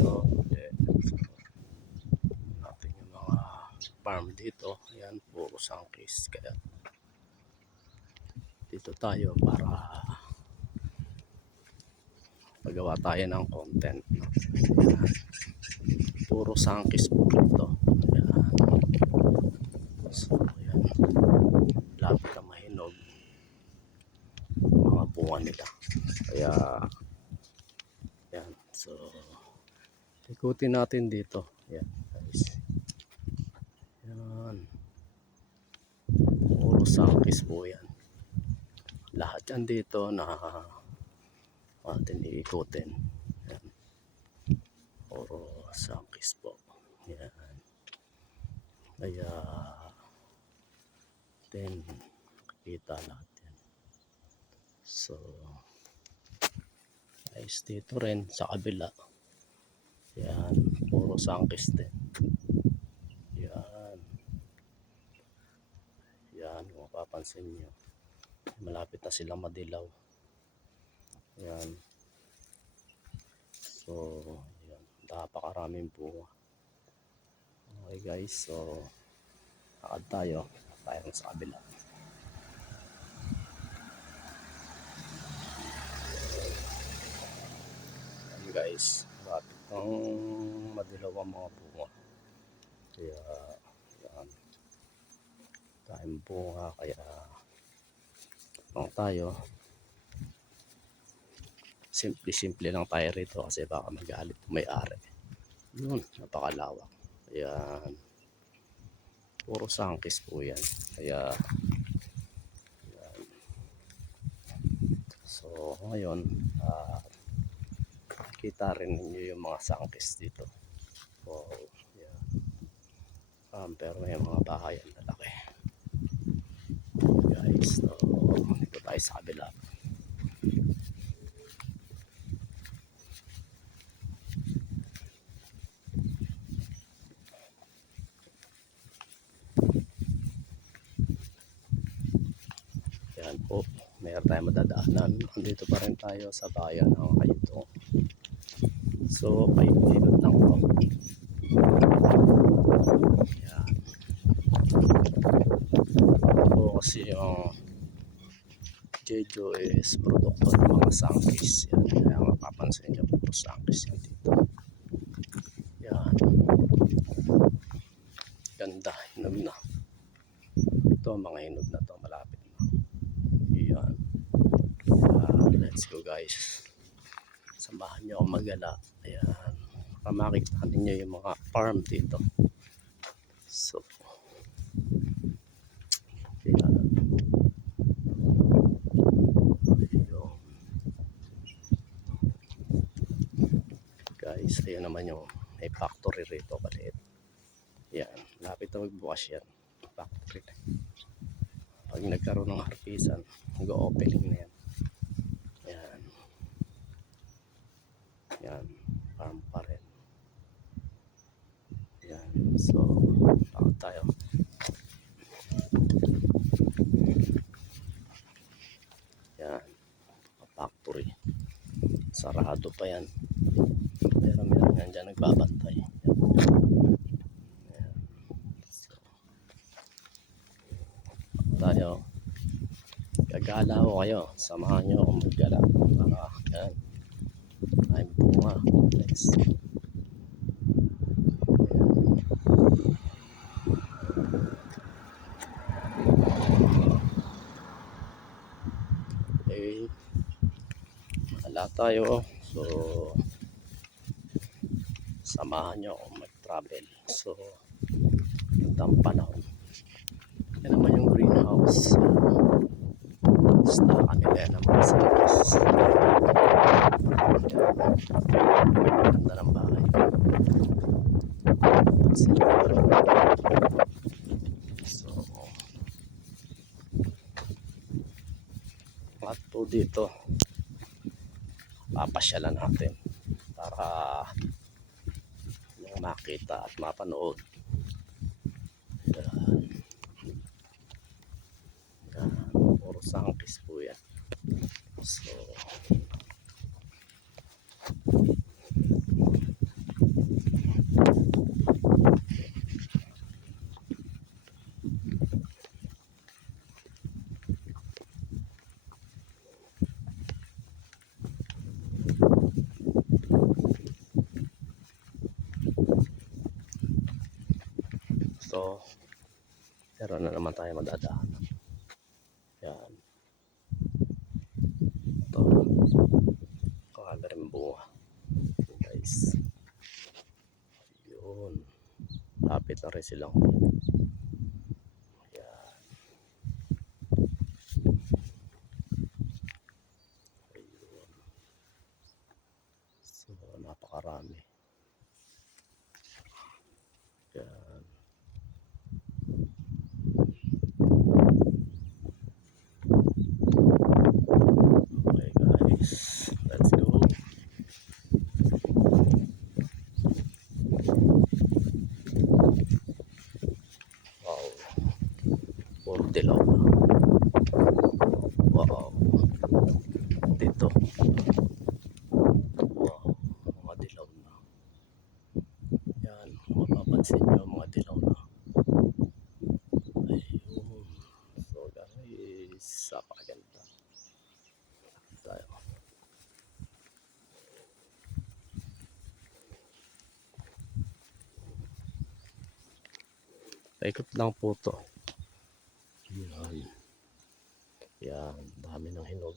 dito. So, natin yung mga farm dito. Ayan, puro sangkis. Kaya dito tayo para magawa tayo ng content. Ayan. Puro sangkis po dito. Ayan. So, ayan. Lapit na mahinog mga bunga nila. Kaya, yan. So, ikutin natin dito. Yan, guys. Yan. Puro sangkis po yan. Lahat yan dito na atin iikutin. Yan. Puro sangkis po. Yan. Kaya, then, kita yan. So, guys, dito rin sa kabila. Yan, puro sangkis din. Yan. Yan, kung mapapansin nyo. Malapit na sila madilaw. Yan. So, yan. Napakaraming bunga. Okay guys, so, lakad tayo. Tayo sa kabila. Yan guys, ang madilaw ang mga bunga. Kaya, yan. Tayong bunga, kaya lang tayo. Simple-simple lang tayo rito kasi baka magalit yung may-ari. Yun, napakalawak. Ayan. Puro sangkis po yan. Kaya, yan. So, ngayon, ah, kita rin ninyo yung mga sangkis dito. So, yeah. Um, pero may mga bahay ang lalaki. Guys, so, dito tayo sa kabila. Yan po, mayroon tayong madadaanan. Andito pa rin tayo sa bayan ng Kayutong. So, paikot lang po. Yan. Ito kasi yung Jeju is produkto ng mga sangkis. Yan. Kaya mapapansin nyo puro sangkis yan dito. Yan. Ganda. Hinog na. Ito mga hinog na to malapit na. Yan. Ah, let's go guys. Samahan nyo akong magala. Ayan. Para makita ninyo yung mga farm dito. So, ayan. Ayun. Guys, ayan naman yung may factory rito kaliit. Yan, lapit na magbukas yan. Factory. Pag nagkaroon ng harpisan, mag-opening na. Yan. Yan, farm pa rin. Yan, so, takot tayo. Yan, factory. Sarado pa yan. Pero meron yan dyan nagbabantay. Yan. Yan. So, tayo. Gagala kayo. Samahan nyo akong maggala. Para. Ay, bunga. Next. Okay. Wala tayo. So, samahan nyo akong mag-travel. So, gandang panahon. Yan naman yung greenhouse. Stakan nila yan ng mga service. Ganda ng bahay. So, at po dito, papasyalan natin para makita at mapanood. Yan. Yan. Puro sangkis po yan. So, So, meron ano na naman tayo madadaan. Yan. Ito. Kawaga rin bunga. Guys. Yun. Lapit na rin silang Na. Wow. Dito. Wow. Mga dilaw na. Yan. Mapapansin nyo mga dilaw na. Ayun. So guys, napakaganda. Tayo. Paikot lang po to. Yan. Yan. Dami ng hinog.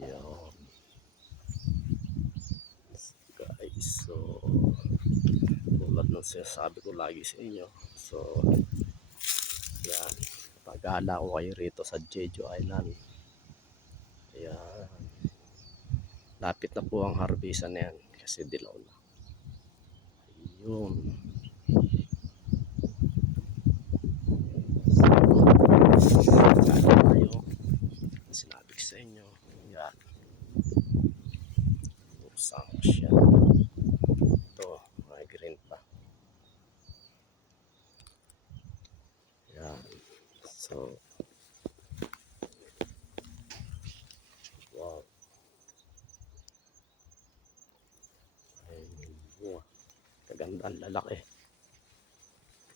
Yan. Guys, so tulad ng sinasabi ko lagi sa inyo. So, yan. Pag-ala ko kayo rito sa Jeju Island. Yan. Lapit na po ang harbisan na yan kasi dilaw na. Ayun. Kaya tayo. Sinabi ko sa inyo. Yan. Usang siya. Ito, mga green pa. Yan. So, wow. Ayun. Wow. Kaganda ang lalaki.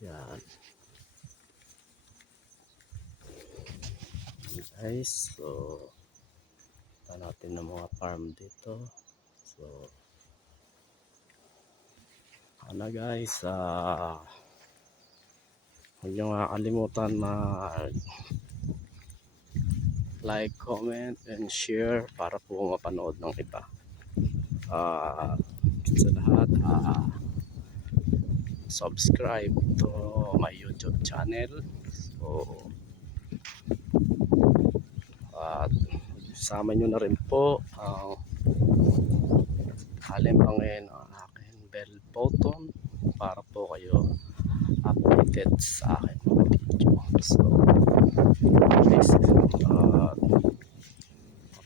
Yan. guys so natin ng mga farm dito so ano guys. Ah huwag nyo kakalimutan na like, comment, and share para po mapanood ng iba. Ah sa lahat ah subscribe to my youtube channel. So at sama nyo na rin po ang halimbangin ang aking bell button para po kayo updated sa aking mga video. So, guys, uh,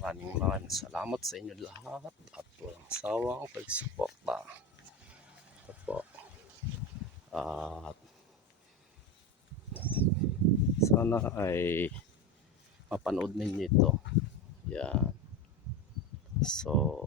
maraming maraming salamat sa inyo lahat at walang sawang pagsuporta. Ito po. At sana ay mapanood ninyo ito. Yan. So,